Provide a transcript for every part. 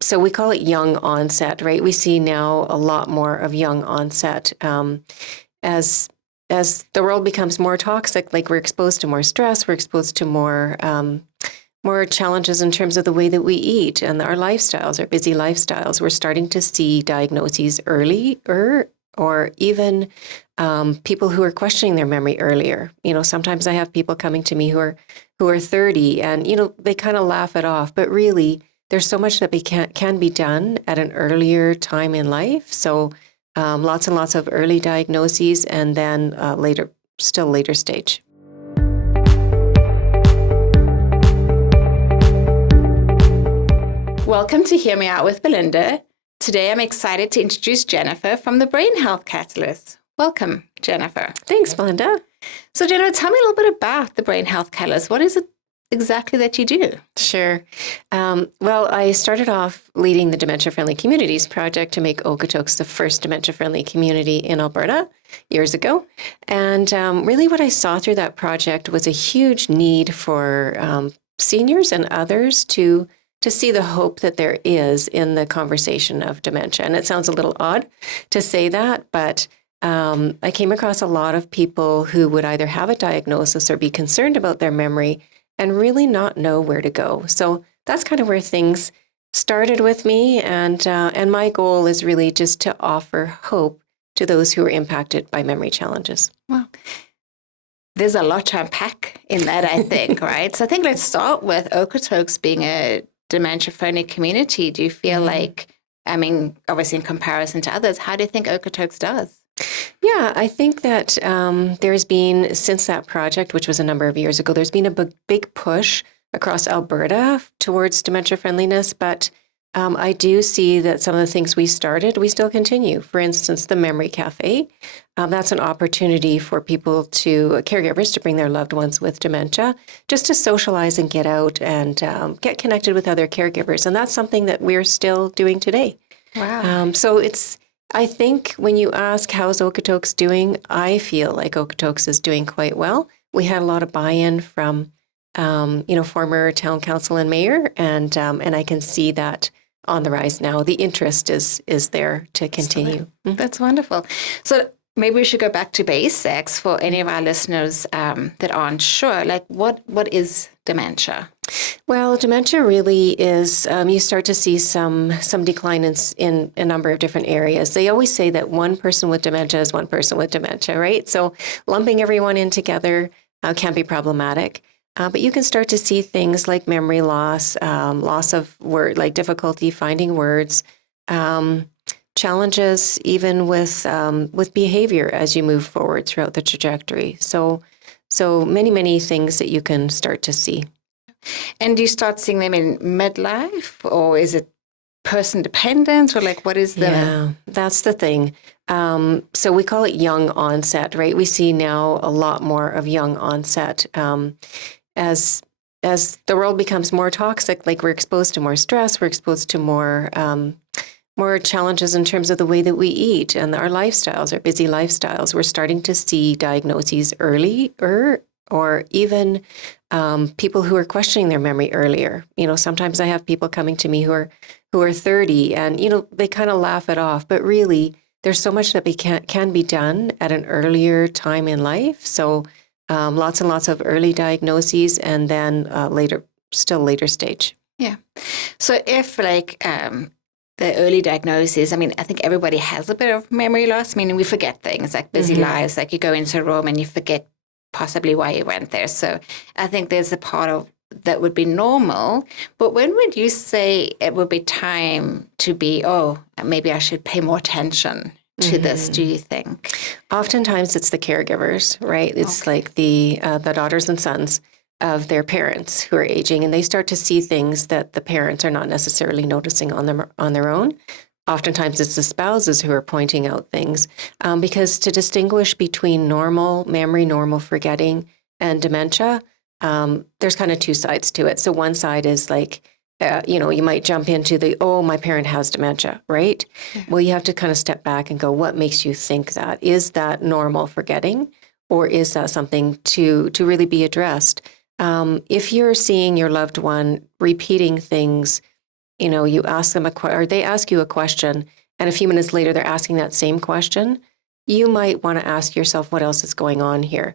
So we call it young onset, right? We see now a lot more of young onset as the world becomes more toxic. Like we're exposed to more stress, we're exposed to more challenges in terms of the way that we eat and our lifestyles, our busy lifestyles. We're starting to see diagnoses earlier, or even people who are questioning their memory earlier. Sometimes I have people coming to me who are 30, and they kind of laugh it off, but really there's so much that can be done at an earlier time in life. So lots and lots of early diagnoses, and then later stage. Welcome to Hear Me Out with Belinda. Today I'm excited to introduce Jennifer from the Brain Health Catalyst. Welcome, Jennifer. Thanks, Belinda. So Jennifer, tell me a little bit about the Brain Health Catalyst. What is it exactly that you do? Sure. Well, I started off leading the Dementia Friendly Communities project to make Okotoks the first dementia friendly community in Alberta years ago. And really what I saw through that project was a huge need for seniors and others to see the hope that there is in the conversation of dementia. And it sounds a little odd to say that, but I came across a lot of people who would either have a diagnosis or be concerned about their memory and really not know where to go. So that's kind of where things started with me. And my goal is really just to offer hope to those who are impacted by memory challenges. Wow. There's a lot to unpack in that, I think, right? So I think let's start with Okotoks being a dementia-friendly community. Do you feel like, obviously in comparison to others, how do you think Okotoks does? Yeah, I think that there's been, since that project, which was a number of years ago, there's been a big push across Alberta towards dementia friendliness, but I do see that some of the things we started, we still continue. For instance, the Memory Café, that's an opportunity for caregivers to bring their loved ones with dementia, just to socialize and get out and get connected with other caregivers. And that's something that we're still doing today. Wow. I think when you ask how's Okotoks doing, I feel like Okotoks is doing quite well. We had a lot of buy-in from, former town council and mayor, and I can see that on the rise now. The interest is there to continue. That's wonderful. So maybe we should go back to basics for any of our listeners that aren't sure. Like, what is dementia? Well, dementia really is, you start to see some decline in a number of different areas. They always say that one person with dementia is one person with dementia, right? So lumping everyone in together can be problematic. But you can start to see things like memory loss, loss of word, like difficulty finding words, challenges even with behavior as you move forward throughout the trajectory. So many things that you can start to see. And do you start seeing them in midlife, or is it person dependent, or like what is the... Yeah, that's the thing. So we call it young onset, right? We see now a lot more of young onset as the world becomes more toxic. Like we're exposed to more stress, we're exposed to more challenges in terms of the way that we eat and our lifestyles, our busy lifestyles. We're starting to see diagnoses earlier, or even people who are questioning their memory earlier. Sometimes I have people coming to me who are 30, and they kind of laugh it off, but really there's so much that can be done at an earlier time in life. So lots and lots of early diagnoses, and then later stage. Yeah. So if the early diagnosis, I think everybody has a bit of memory loss. We forget things like busy lives, like you go into a room and you forget possibly why you went there. So I think there's a part of that would be normal. But when would you say it would be time to be, maybe I should pay more attention to this, do you think? Oftentimes it's the caregivers, right? It's like the daughters and sons of their parents who are aging, and they start to see things that the parents are not necessarily noticing on their own. Oftentimes it's the spouses who are pointing out things, because to distinguish between normal memory, normal forgetting, and dementia, there's kind of two sides to it. So one side is like, you might jump into my parent has dementia, right? Yeah. Well, you have to kind of step back and go, what makes you think that? Is that normal forgetting, or is that something to really be addressed? If you're seeing your loved one repeating things you ask them or they ask you a question, and a few minutes later they're asking that same question, you might want to ask yourself what else is going on here.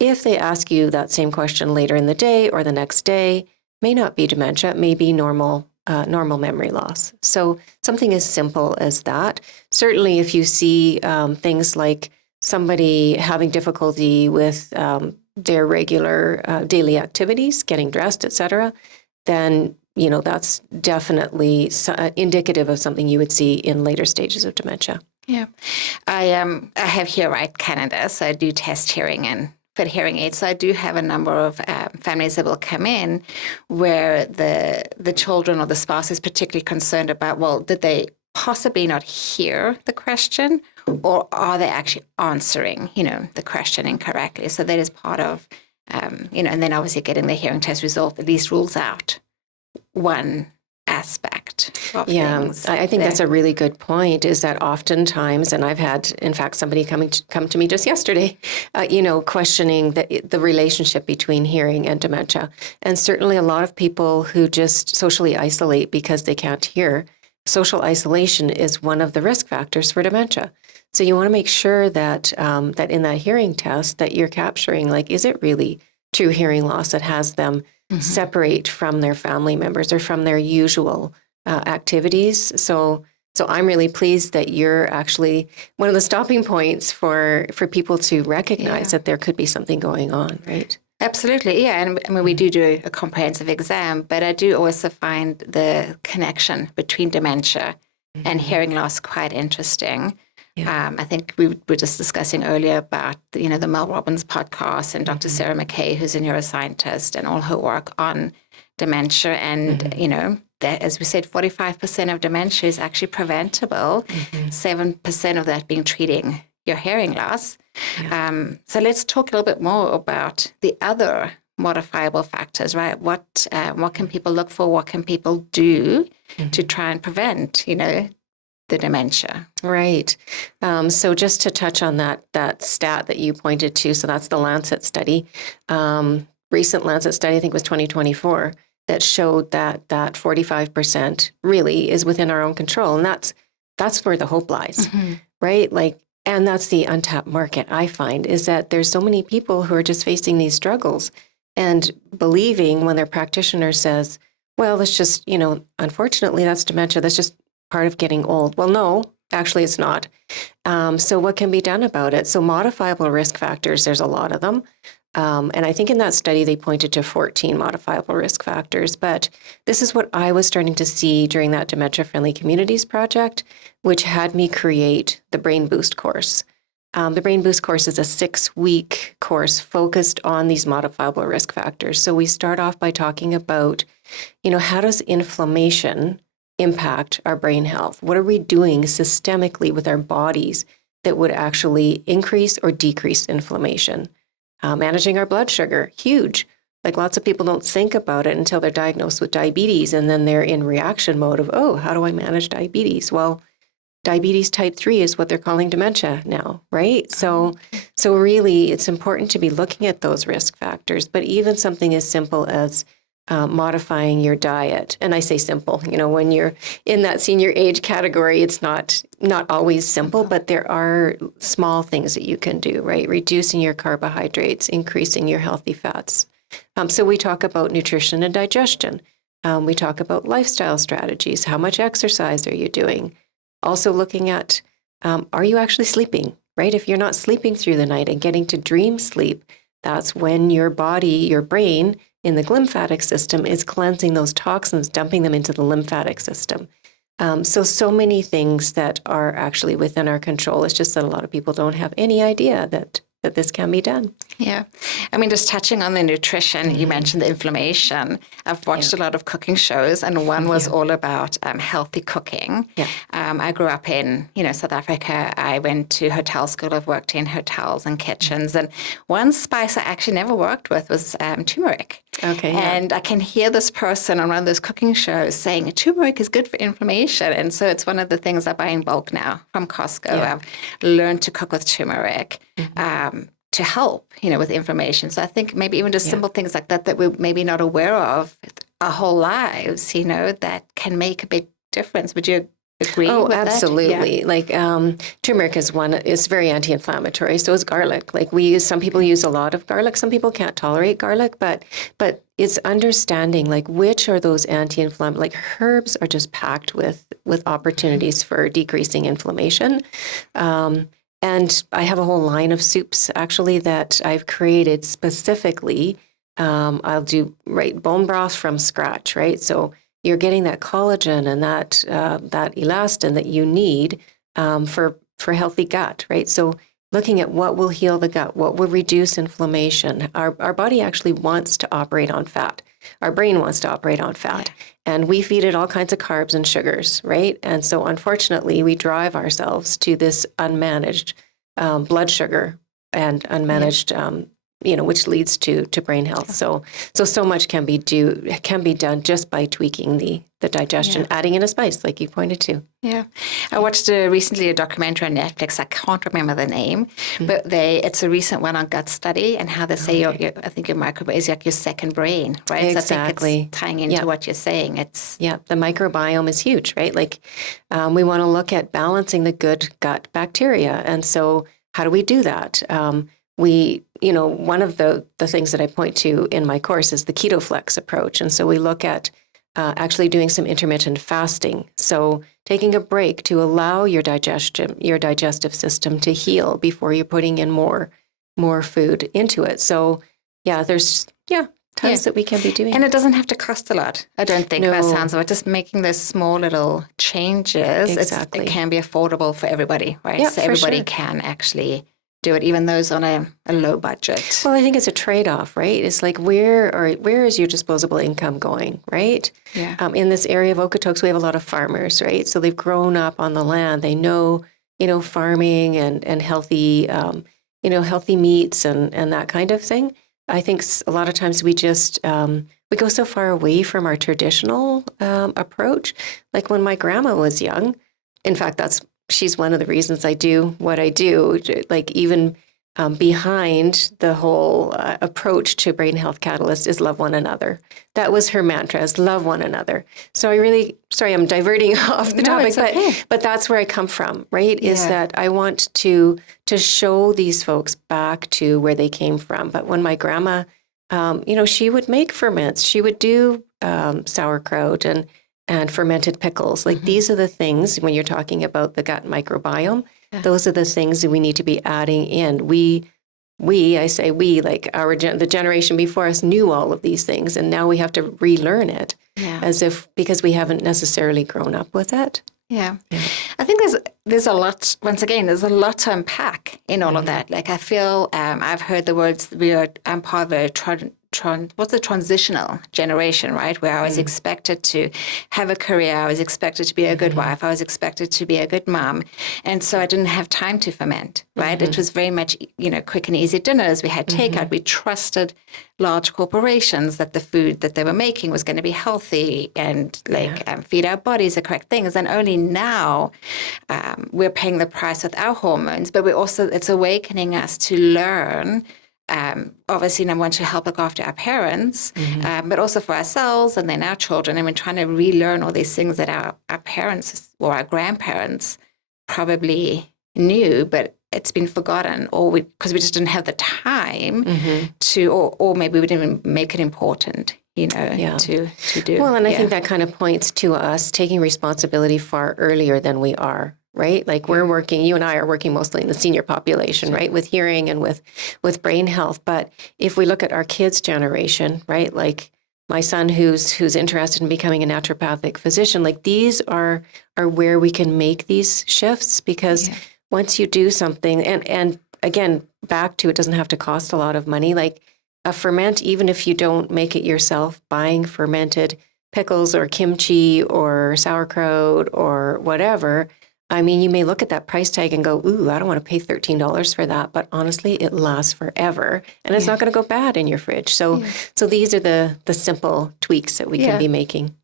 If they ask you that same question later in the day or the next day, may not be dementia, it may be normal memory loss. So something as simple as that. Certainly, if you see things like somebody having difficulty with their regular daily activities, getting dressed, etc., then that's definitely indicative of something you would see in later stages of dementia. Yeah, I have here Canada, so I do test hearing and fit hearing aids. So I do have a number of families that will come in where the children or the spouse is particularly concerned about, well, did they possibly not hear the question, or are they actually answering, the question incorrectly? So that is part of, and then obviously getting the hearing test result at least rules out one aspect of things. I think that's a really good point, is that oftentimes, and I've had, in fact, somebody come to me just yesterday, questioning the relationship between hearing and dementia. And certainly a lot of people who just socially isolate because they can't hear, social isolation is one of the risk factors for dementia. So you want to make sure that that in that hearing test that you're capturing, is it really true hearing loss that has them separate from their family members or from their usual activities. So I'm really pleased that you're actually one of the stopping points for people to recognize that there could be something going on, right? Absolutely, yeah. And I mean, we do a comprehensive exam, but I do also find the connection between dementia and hearing loss quite interesting. Yeah. I think we were just discussing earlier about, the Mel Robbins podcast and Dr. Sarah McKay, who's a neuroscientist, and all her work on dementia. And, that, as we said, 45% of dementia is actually preventable, 7% of that being treating your hearing loss. Yeah. So let's talk a little bit more about the other modifiable factors, right? What can people look for? What can people do to try and prevent, the dementia? Right. So just to touch on that stat that you pointed to, so that's the Lancet study. Recent Lancet study, I think was 2024, that showed that 45% really is within our own control. And that's where the hope lies, right? And that's the untapped market, I find, is that there's so many people who are just facing these struggles and believing when their practitioner says, well, that's just, unfortunately, that's dementia. That's just part of getting old. Well, no, actually it's not. So what can be done about it? So modifiable risk factors, there's a lot of them. And I think in that study, they pointed to 14 modifiable risk factors. But this is what I was starting to see during that Dementia Friendly Communities project, which had me create the Brain Boost course. The Brain Boost course is a 6-week course focused on these modifiable risk factors. So we start off by talking about, how does inflammation impact our brain health? What are we doing systemically with our bodies that would actually increase or decrease inflammation? Managing our blood sugar, huge. Lots of people don't think about it until they're diagnosed with diabetes, and then they're in reaction mode of, oh, how do I manage diabetes? Well, diabetes type 3 is what they're calling dementia now, right? So really, it's important to be looking at those risk factors, but even something as simple as modifying your diet. And I say simple, when you're in that senior age category, it's not always simple, but there are small things that you can do, right? Reducing your carbohydrates, increasing your healthy fats. So we talk about nutrition and digestion. We talk about lifestyle strategies. How much exercise are you doing? Also looking at, are you actually sleeping, right? If you're not sleeping through the night and getting to dream sleep, that's when your body, your brain, in the glymphatic system is cleansing those toxins, dumping them into the lymphatic system. So many things that are actually within our control. It's just that a lot of people don't have any idea that this can be done. Yeah. I mean, just touching on the nutrition, you mentioned the inflammation. I've watched a lot of cooking shows, and one was all about healthy cooking. Yeah. I grew up in, South Africa. I went to hotel school. I've worked in hotels and kitchens. And one spice I actually never worked with was turmeric. Okay. And I can hear this person on one of those cooking shows saying turmeric is good for inflammation. And so it's one of the things I buy in bulk now from Costco. Yeah. I've learned to cook with turmeric. To help, with inflammation. So I think maybe even just simple things like that we're maybe not aware of our whole lives, that can make a big difference. Would you agree with that? Absolutely. Like turmeric is very anti-inflammatory. So is garlic. Like some people use a lot of garlic. Some people can't tolerate garlic, but it's understanding like which are those anti-inflammatory. Like herbs are just packed with opportunities for decreasing inflammation. And I have a whole line of soups actually that I've created specifically. I'll do bone broth from scratch, right? So you're getting that collagen and that elastin that you need for healthy gut, right? So looking at what will heal the gut, what will reduce inflammation. Our body actually wants to operate on fat. Our brain wants to operate on fat. Yeah. And we feed it all kinds of carbs and sugars, right? And so unfortunately, we drive ourselves to this unmanaged blood sugar and unmanaged which leads to brain health. So much can be done just by tweaking the digestion, adding in a spice, like you pointed to. Yeah, I watched recently a documentary on Netflix. I can't remember the name, but it's a recent one on gut study and how they say I think your microbiome is like your second brain, right? Exactly. So I think it's tying into what you're saying. The microbiome is huge, right? Like we want to look at balancing the good gut bacteria, and so how do we do that? One of the things that I point to in my course is the keto flex approach. And so we look at actually doing some intermittent fasting. So taking a break to allow your digestive system to heal before you're putting in more food into it. So there's tons that we can be doing. And it doesn't have to cost a lot, I don't think, by the sounds of it. Just making those small little changes, exactly. It can be affordable for everybody, right? Yeah, so everybody can actually do it, even those on a low budget. Well, I think it's a trade-off, right? It's like where is your disposable income going, right? Yeah. In this area of Okotoks, we have a lot of farmers, right? So they've grown up on the land. They know, farming and healthy, healthy meats and that kind of thing. I think a lot of times we just we go so far away from our traditional approach. Like when my grandma was young, in fact, she's one of the reasons I do what I do, like even behind the whole approach to Brain Health Catalyst is love one another. That was her mantra, is love one another. So I'm diverting off the topic, but that's where I come from, right? Is that I want to show these folks back to where they came from. But when my grandma, she would make ferments, she would do sauerkraut and fermented pickles. Like these are the things, when you're talking about the gut microbiome, those are the things that we need to be adding in. I say we, like the generation before us knew all of these things, and now we have to relearn it because we haven't necessarily grown up with it. Yeah. I think there's a lot, once again, there's a lot to unpack in all of that. Like I feel, I've heard the words, I'm part of a transitional generation, right? Where I was expected to have a career, I was expected to be a good wife, I was expected to be a good mom. And so I didn't have time to ferment, right? It was very much, quick and easy dinners. We had takeout. We trusted large corporations that the food that they were making was going to be healthy and feed our bodies the correct things. And only now we're paying the price with our hormones, but it's awakening us to learn obviously, number one, to help look after our parents, but also for ourselves and then our children. And we're trying to relearn all these things that our parents or our grandparents probably knew, but it's been forgotten, or because we just didn't have the time to, or maybe we didn't even make it important, to do. Well, and I think that kind of points to us taking responsibility far earlier than we are. Right? Like you and I are working mostly in the senior population, right? With hearing and with brain health. But if we look at our kids' generation, right? Like my son who's interested in becoming a naturopathic physician, like these are where we can make these shifts, because once you do something, and again, back to it doesn't have to cost a lot of money. Like a ferment, even if you don't make it yourself, buying fermented pickles or kimchi or sauerkraut or whatever, I mean, you may look at that price tag and go, ooh, I don't want to pay $13 for that. But honestly, it lasts forever. And it's not going to go bad in your fridge. So these are the simple tweaks that we can be making.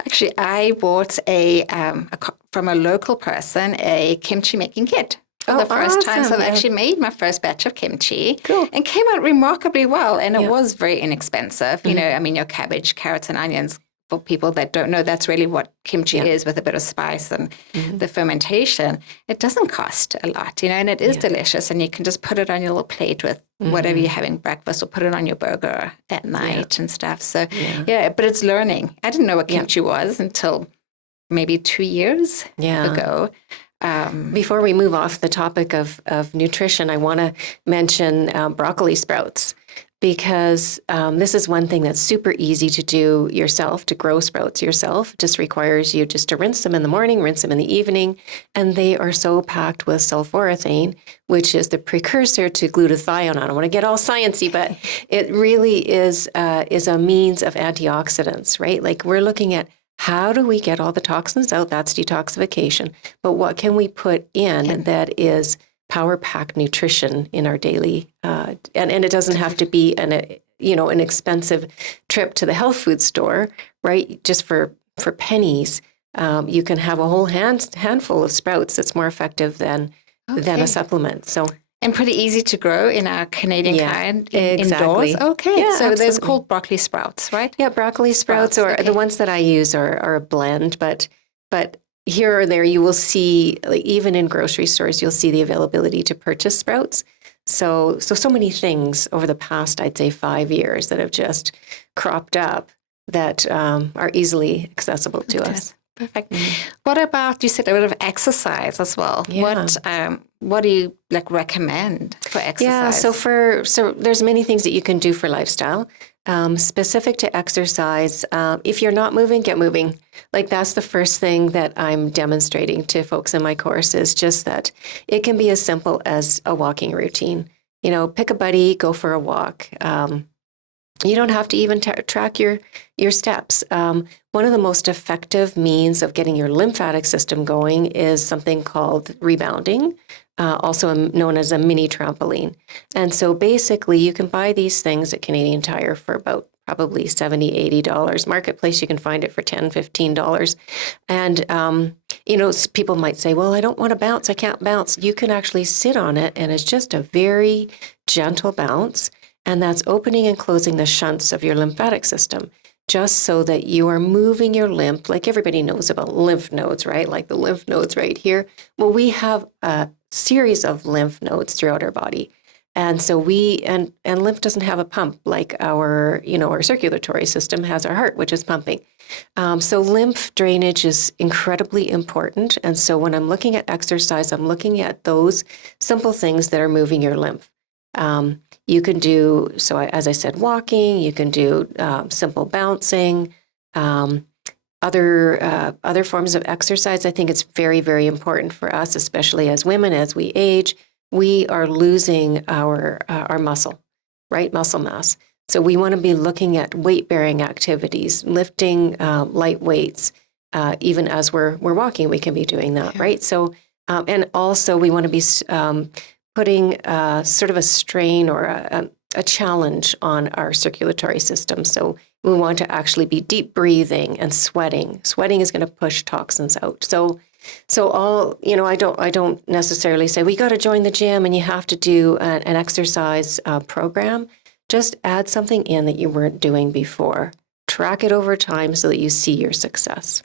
Actually, I bought from a local person, a kimchi making kit for the first time. So I've actually made my first batch of kimchi. Cool. And came out remarkably well. And it was very inexpensive. You know, I mean, your cabbage, carrots, and onions, for people that don't know, that's really what kimchi is, with a bit of spice and the fermentation. It doesn't cost a lot, you know, and it is delicious. And you can just put it on your little plate with whatever you're having breakfast, or put it on your burger at night and stuff. So, but it's learning. I didn't know what kimchi was until maybe 2 years ago. Before we move off the topic of nutrition, I want to mention broccoli sprouts, because this is one thing that's super easy to do yourself, to grow sprouts yourself. It just requires you just to rinse them in the morning, rinse them in the evening, and they are so packed with sulforaphane, which is the precursor to glutathione. I don't want to get all sciencey, but it really is a means of antioxidants, right? Like, we're looking at how do we get all the toxins out? That's detoxification. But what can we put in that is power-packed nutrition in our daily, and it doesn't have to be an expensive trip to the health food store, right? Just for pennies, you can have a whole handful of sprouts that's more effective than a supplement. So. And pretty easy to grow in our Canadian kind exactly. indoors. Okay, yeah, so there's absolutely. called broccoli sprouts, right? Yeah, broccoli sprouts, or the ones that I use are a blend, but here or there you will see, like, even in grocery stores, you'll see the availability to purchase sprouts. So many things over the past, I'd say, 5 years that have just cropped up that are easily accessible to us. Perfect. What about, you said a bit of exercise as well. Yeah. What do you recommend for exercise? Yeah, so there's many things that you can do for lifestyle. Specific to exercise, if you're not moving, get moving. Like, that's the first thing that I'm demonstrating to folks in my course, is just that it can be as simple as a walking routine. You know, pick a buddy, go for a walk. You don't have to even track your steps. One of the most effective means of getting your lymphatic system going is something called rebounding, also known as a mini trampoline. And so basically you can buy these things at Canadian Tire for about probably $70, $80. Marketplace, you can find it for $10, $15. And, people might say, well, I don't want to bounce. I can't bounce. You can actually sit on it, and it's just a very gentle bounce. And that's opening and closing the shunts of your lymphatic system, just so that you are moving your lymph. Like, everybody knows about lymph nodes, right? Like the lymph nodes right here. Well, we have a series of lymph nodes throughout our body. And so and lymph doesn't have a pump like our circulatory system has our heart, which is pumping. So lymph drainage is incredibly important. And so when I'm looking at exercise, I'm looking at those simple things that are moving your lymph. You can do, as I said, walking. You can do simple bouncing, other forms of exercise. I think it's very, very important for us, especially as women, as we age. We are losing our muscle, right? Muscle mass. So we want to be looking at weight-bearing activities, lifting light weights. Even as we're walking, we can be doing that, right? So, and also we want to be putting sort of a strain or a challenge on our circulatory system. So we want to actually be deep breathing and sweating. Sweating is going to push toxins out. So I don't necessarily say we got to join the gym and you have to do an exercise program. Just add something in that you weren't doing before. Track it over time so that you see your success.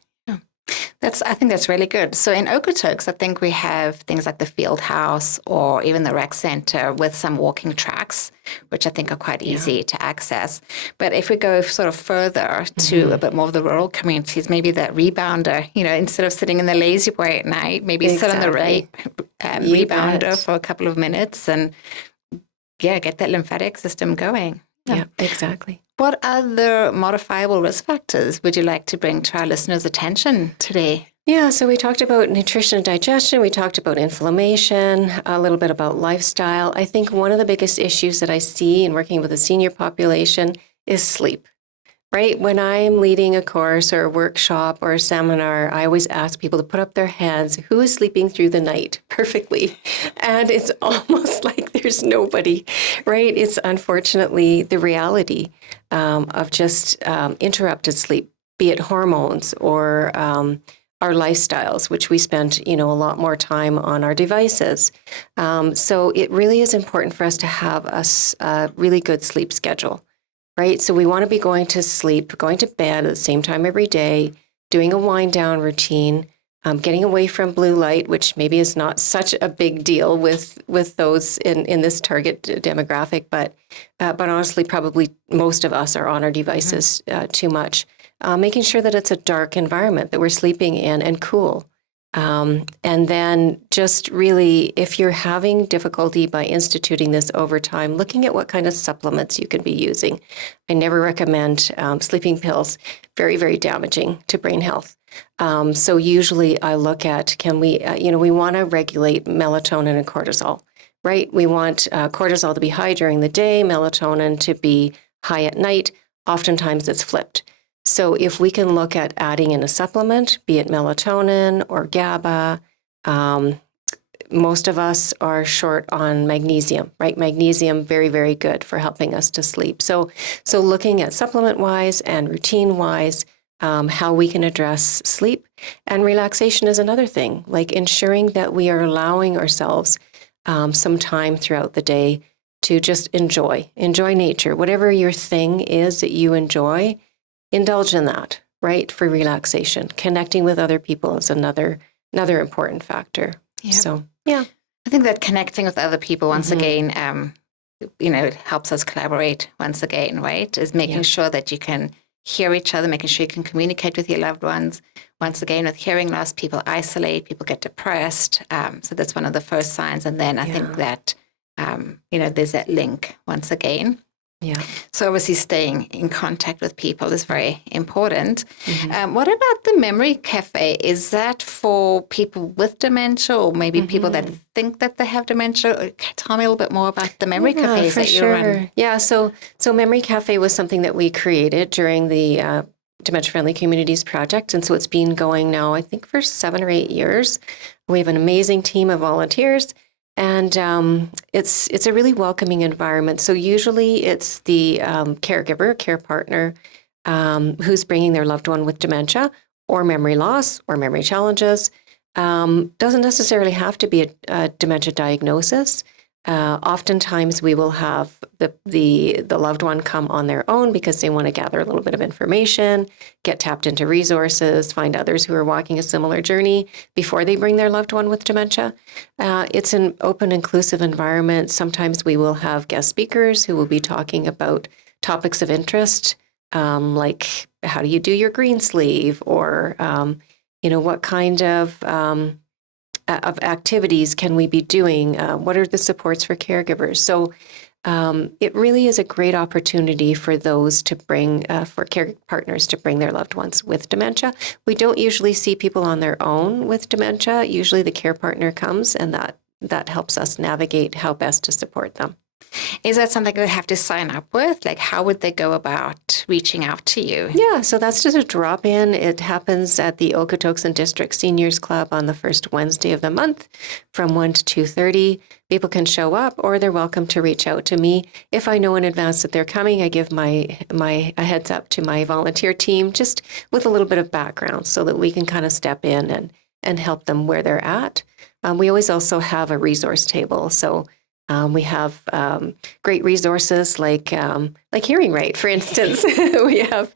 I think that's really good. So in Okotoks, I think we have things like the field house or even the rec center with some walking tracks, which I think are quite easy to access. But if we go sort of further to a bit more of the rural communities, maybe that rebounder, instead of sitting in the lazy boy at night, maybe sit on the rebounder for a couple of minutes and get that lymphatic system going. Yeah, exactly. What other modifiable risk factors would you like to bring to our listeners' attention today? Yeah, so we talked about nutrition and digestion. We talked about inflammation, a little bit about lifestyle. I think one of the biggest issues that I see in working with the senior population is sleep, right? When I'm leading a course or a workshop or a seminar, I always ask people to put up their hands, who is sleeping through the night perfectly? And it's almost like there's nobody, right? It's unfortunately the reality of just interrupted sleep, be it hormones or our lifestyles, which we spend, a lot more time on our devices. So it really is important for us to have a really good sleep schedule, right? So we want to be going to sleep, going to bed at the same time every day, doing a wind down routine, getting away from blue light, which maybe is not such a big deal with those in this target demographic, but honestly, probably most of us are on our devices too much. Making sure that it's a dark environment that we're sleeping in and cool. And then just really, if you're having difficulty by instituting this over time, looking at what kind of supplements you can be using. I never recommend sleeping pills, very, very damaging to brain health. So usually I look at, can we, we want to regulate melatonin and cortisol, right? We want cortisol to be high during the day, melatonin to be high at night. Oftentimes it's flipped. So if we can look at adding in a supplement, be it melatonin or GABA, most of us are short on magnesium, right? Magnesium, very, very good for helping us to sleep. So looking at supplement-wise and routine-wise, how we can address sleep. And relaxation is another thing, like ensuring that we are allowing ourselves some time throughout the day to just enjoy nature. Whatever your thing is that you enjoy, indulge in that, right, for relaxation. Connecting with other people is another important factor. Yep. So, yeah. I think that connecting with other people, once again, it helps us collaborate once again, right, is making sure that you can hear each other, making sure you can communicate with your loved ones. Once again, with hearing loss, people isolate, people get depressed. So that's one of the first signs. And then I think that, there's that link once again. Yeah. So obviously staying in contact with people is very important. What about the Memory Cafe? Is that for people with dementia or maybe people that think that they have dementia? Tell me a little bit more about the Memory Cafes that you run. Yeah, so Memory Cafe was something that we created during the Dementia Friendly Communities project. And so it's been going now, I think, for 7 or 8 years. We have an amazing team of volunteers. And it's a really welcoming environment. So usually it's the caregiver, care partner, who's bringing their loved one with dementia or memory loss or memory challenges. Doesn't necessarily have to be a dementia diagnosis. Oftentimes we will have the loved one come on their own because they want to gather a little bit of information, get tapped into resources, find others who are walking a similar journey before they bring their loved one with dementia. It's an open, inclusive environment. Sometimes we will have guest speakers who will be talking about topics of interest, like how do you do your green sleeve, or what kind of activities can we be doing? What are the supports for caregivers? So it really is a great opportunity for those to bring, for care partners to bring their loved ones with dementia. We don't usually see people on their own with dementia. Usually the care partner comes, and that helps us navigate how best to support them. Is that something they have to sign up with? Like, how would they go about reaching out to you? Yeah, so that's just a drop-in. It happens at the Okotoks and District Seniors Club on the first Wednesday of the month from 1 to 2:30. People can show up, or they're welcome to reach out to me. If I know in advance that they're coming, I give a heads up to my volunteer team, just with a little bit of background so that we can kind of step in and help them where they're at. We always also have a resource table, so we have great resources like Hearing Right, for instance. We have,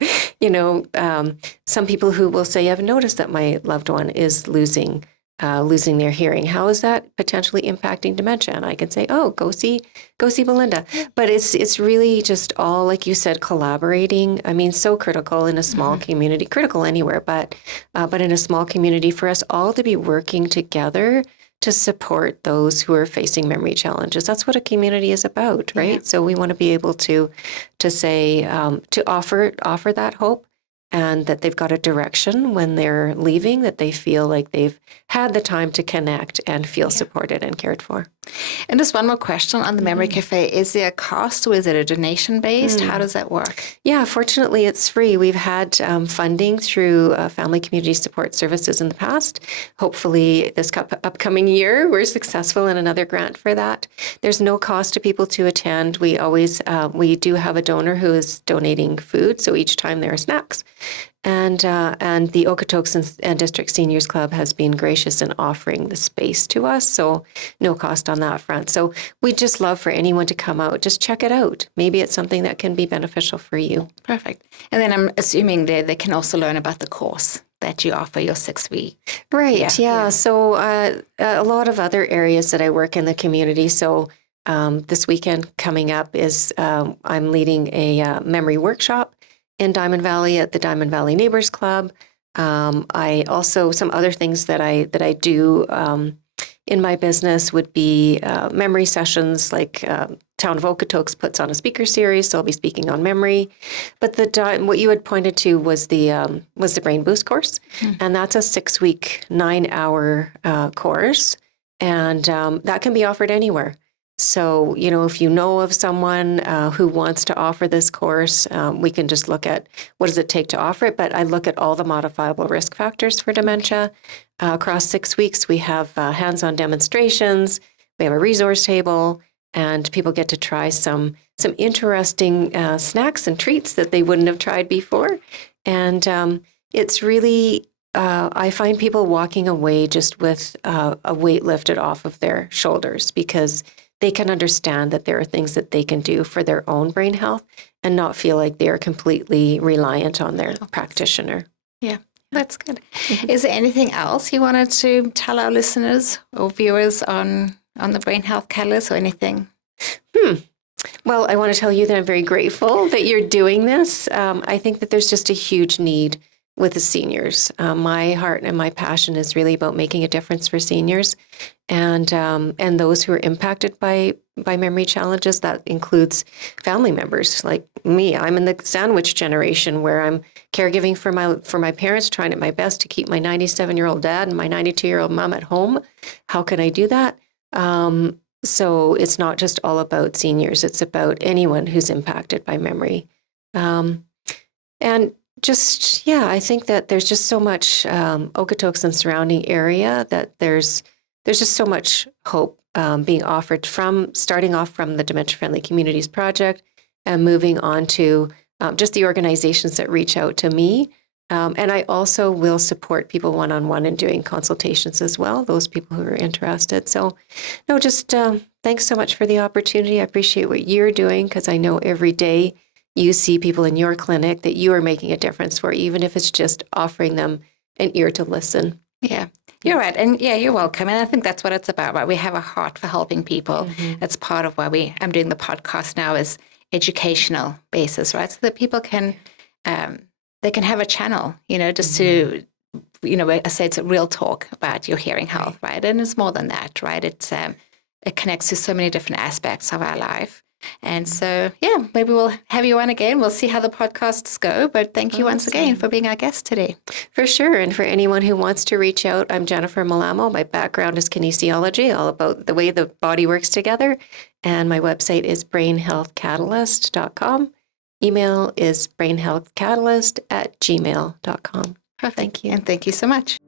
some people who will say, I've noticed that my loved one is losing their hearing. How is that potentially impacting dementia? And I can say, oh, go see Belinda. But it's really just all, like you said, collaborating. I mean, so critical in a small community, critical anywhere, but in a small community for us all to be working together to support those who are facing memory challenges. That's what a community is about, right? Yeah. So we want to be able to say, to offer that hope, and that they've got a direction when they're leaving, that they feel like they've had the time to connect and feel supported and cared for. And just one more question on the Memory Cafe. Is there a cost, or is it a donation-based? How does that work? Yeah, fortunately, it's free. We've had funding through Family Community Support Services in the past. Hopefully, this upcoming year, we're successful in another grant for that. There's no cost to people to attend. We always, we do have a donor who is donating food, so each time there are snacks. And the Okotoks and District Seniors Club has been gracious in offering the space to us, so no cost on that front. So we'd just love for anyone to come out, just check it out. Maybe it's something that can be beneficial for you. Perfect. And then I'm assuming they can also learn about the course that you offer, your 6-week. Right, yeah. So a lot of other areas that I work in the community. So this weekend coming up is I'm leading a memory workshop in Diamond Valley at the Diamond Valley Neighbors Club. I also, some other things that I do in my business would be memory sessions, like Town of Okotoks puts on a speaker series, so I'll be speaking on memory. But what you had pointed to was the Brain Boost course, and that's a 6-week, 9-hour course, and that can be offered anywhere. So, if you know of someone who wants to offer this course, we can just look at what does it take to offer it. But I look at all the modifiable risk factors for dementia. Across 6 weeks, we have hands-on demonstrations. We have a resource table, and people get to try some interesting snacks and treats that they wouldn't have tried before. And it's really, I find people walking away just with a weight lifted off of their shoulders, because they can understand that there are things that they can do for their own brain health and not feel like they're completely reliant on their practitioner. Yeah, that's good. Is there anything else you wanted to tell our listeners or viewers on the Brain Health Catalyst or anything? Well, I want to tell you that I'm very grateful that you're doing this. I think that there's just a huge need with the seniors. My heart and my passion is really about making a difference for seniors and those who are impacted by memory challenges. That includes family members like me. I'm in the sandwich generation where I'm caregiving for my parents, trying at my best to keep my 97-year-old dad and my 92-year-old mom at home. How can I do that? So it's not just all about seniors. It's about anyone who's impacted by memory. And just, I think that there's just so much Okotoks and surrounding area that there's just so much hope being offered starting off from the Dementia Friendly Communities Project and moving on to just the organizations that reach out to me. And I also will support people one-on-one in doing consultations as well, those people who are interested. So, no, just thanks so much for the opportunity. I appreciate what you're doing, because I know every day you see people in your clinic that you are making a difference for, even if it's just offering them an ear to listen. Yeah, you're right. And you're welcome. And I think that's what it's about, right? We have a heart for helping people. Mm-hmm. That's part of why I'm doing the podcast now, is educational basis, right? So that people can, they can have a channel, just to, I say it's a real talk about your hearing health, right? And it's more than that, right? It connects to so many different aspects of our life. And so, maybe we'll have you on again. We'll see how the podcasts go. But thank you once again for being our guest today. For sure. And for anyone who wants to reach out, I'm Jennifer Mallamo. My background is kinesiology, all about the way the body works together. And my website is brainhealthcatalyst.com. Email is brainhealthcatalyst@gmail.com. Perfect. Thank you. And thank you so much.